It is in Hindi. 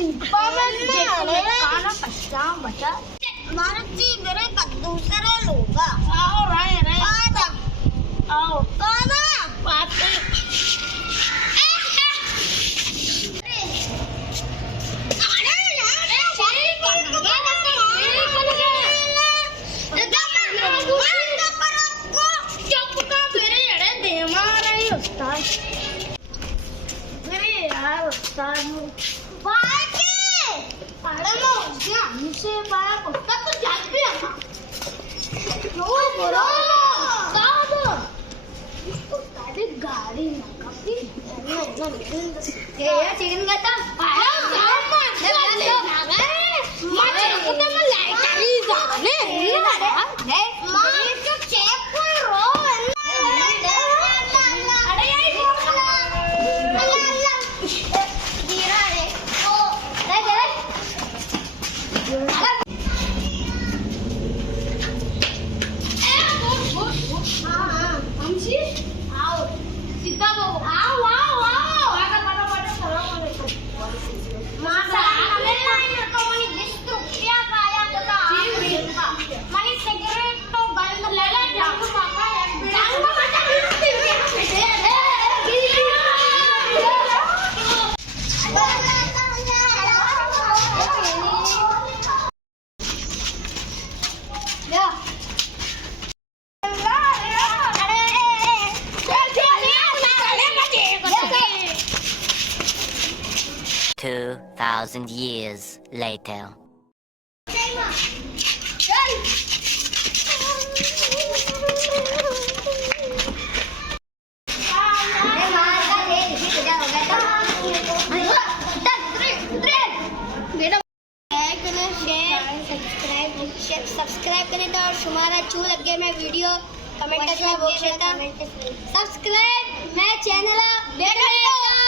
टीपा में जेठे खाना कच्चा बचा मारती मेरे कद्दू सरे लोगा आओ रे आजा आओ काना बात चिकन खाता $2,000 years later. सब्सक्राइब करें और हमारा चू लग गया मैं वीडियो कमेंट करके बोल सकता सब्सक्राइब मैं चैनल देखा